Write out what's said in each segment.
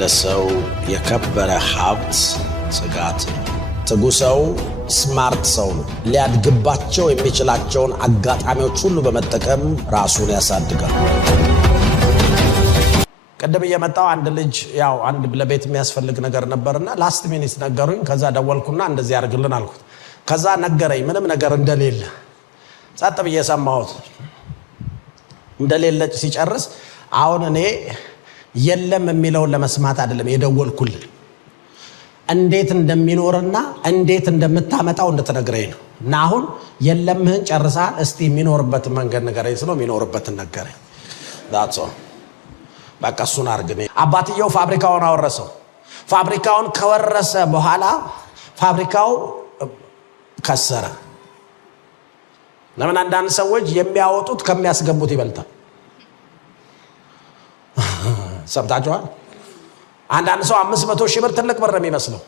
ለሰው የከበረ ሀብት ትጋት ነው። ትጉ ሰው ስማርት ሰው ነው። ሊያድግባቸው የሚችላቸውን አጋጣሚዎች ሁሉ በመጠቀም ራሱን ያሳድጋል። ቀደም እየመጣው አንድ ልጅ አንድ ለቤት የሚያስፈልግ ነገር ነበርና ላስት ሚኒት ነገሩኝ። ከዛ ደወልኩና እንደዚህ ያርግልን አልኩት። ከዛ ነገረኝ ምንም ነገር እንደሌለ ጸጥ ብዬ ሰማሁት። እንደሌለ ሲጨርስ አሁን እኔ የለም የሚለውን ለመስማት አይደለም የደወልኩልህ እንዴት እንደሚኖርና እንዴት እንደምታመጣው እንድትነግረኝ ነው። እና አሁን የለምህን ጨርሳል፣ እስቲ የሚኖርበት መንገድ ንገረኝ ስለው የሚኖርበትን ነገረኝ። ዳትስ ኦል። በቃ እሱን አርግኔ። አባትየው ፋብሪካውን አወረሰው። ፋብሪካውን ከወረሰ በኋላ ፋብሪካው ከሰረ። ለምን አንዳንድ ሰዎች የሚያወጡት ከሚያስገቡት ይበልጣል። ሰምታችኋል? አንዳንድ ሰው 500 ሺህ ብር ትልቅ ብር ነው የሚመስለው።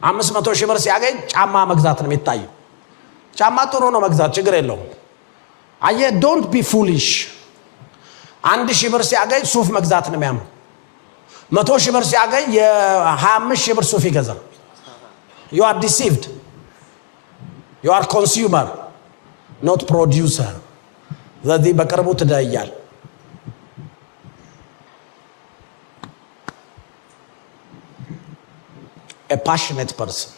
500 ሺህ ብር ሲያገኝ ጫማ መግዛት ነው የሚታየው። ጫማ ጥሩ ነው መግዛት፣ ችግር የለውም። አየህ፣ ዶንት ቢ ፉሊሽ። 1000 ብር ሲያገኝ ሱፍ መግዛት ነው የሚያምር። 100 ሺህ ብር ሲያገኝ የ25 ሺህ ብር ሱፍ ይገዛል። you are deceived. you are consumer, not producer. ስለዚህ በቅርቡ ትደያል። a passionate person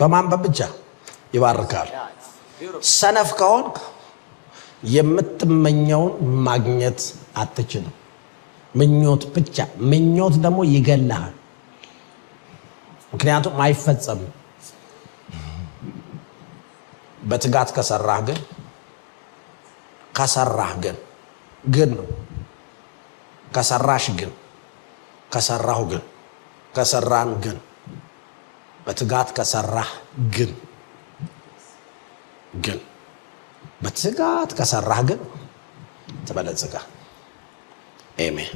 በማንበብ ብቻ ይባርካል። ሰነፍ ከሆንክ የምትመኘውን ማግኘት አትችልም። ምኞት ብቻ፣ ምኞት ደግሞ ይገላል። ምክንያቱም አይፈጸምም። በትጋት ከሰራህ ግን ከሰራሽ ግን ከሰራሁ ግን ከሰራን ግን በትጋት ከሰራህ ግን በትጋት ከሰራህ ግን ትበለጽጋለህ። አሜን።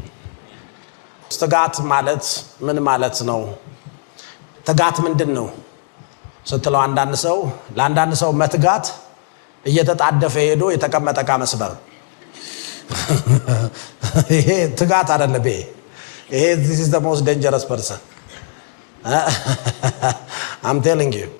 ትጋት ማለት ምን ማለት ነው? ትጋት ምንድን ነው ስትለው ለአንዳንድ ሰው መትጋት እየተጣደፈ ሄዶ የተቀመጠ ዕቃ መስበር። ይሄ ትጋት አይደለም። this is the most dangerous person. I'm telling you.